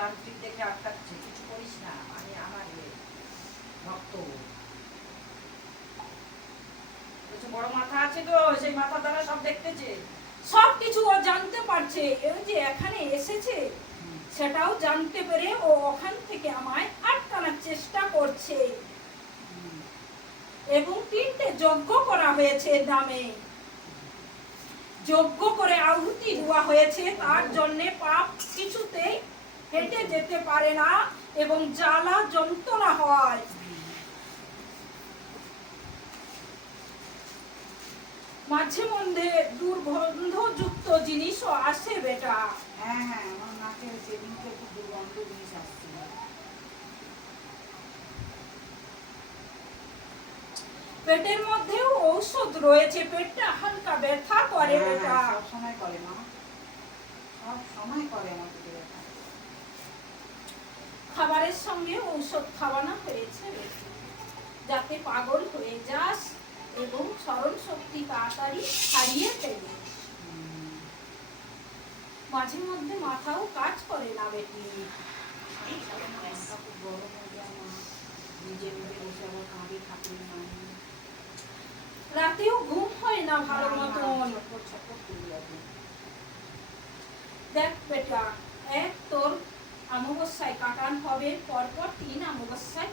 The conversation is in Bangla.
তান্ত্রিক দেখে আটকাচ্ছে, কিছু করিস না, আমি আমার ভক্ত বলছে বড় মাথা আছে তো সেই মাথা দ্বারা সব দেখতেছে, সব কিছু ও জানতে পারছে। এই যে এখানে এসেছে সেটাও জানতে পেরে ও ওখান থেকে আমায় আটকানোর চেষ্টা করছে। এবং 3টে যজ্ঞ করা হয়েছে নামে, যজ্ঞ করে আহুতি দেওয়া হয়েছে, তার জন্য পাপ কিছুতেই হেঁটে যেতে পারে না এবং জ্বালা যন্ত্রণা হয়। মাঝে মধ্যে দুর্গন্ধযুক্ত জিনিসও আসে বেটা। হ্যাঁ হ্যাঁ, আমার নাকে সেদিনকে খুব দুর্গন্ধ জিনিস আসছিল। পেটের মধ্যেও ঔষধ রয়েছে, পেটটা হালকা ব্যথা করে বেটা। সব সময় করে মা, সব সময় করে আমার পেটে ব্যথা। খাবারের সঙ্গে ঔষধ খাওয়ানো হয়েছে যাতে পাগল হয়ে যাস এবং স্মরণ শক্তি তাড়াতাড়ি হারিয়ে ফেলিস। মাঝে মধ্যে মাথাও কাজ করে না বেটি। মনটা খুব গরম হয়ে যায় মা, নিজে নিজে বসে আবার কাঁদে থাকে মানে। রাতেও ঘুম হয় না ভালো মতন। ছটফট ছটফট করে যাবে। দেখ বেটা, এক তোর অমাবস্যায় কাটান হবে, পরপর 3 অমাবস্যায়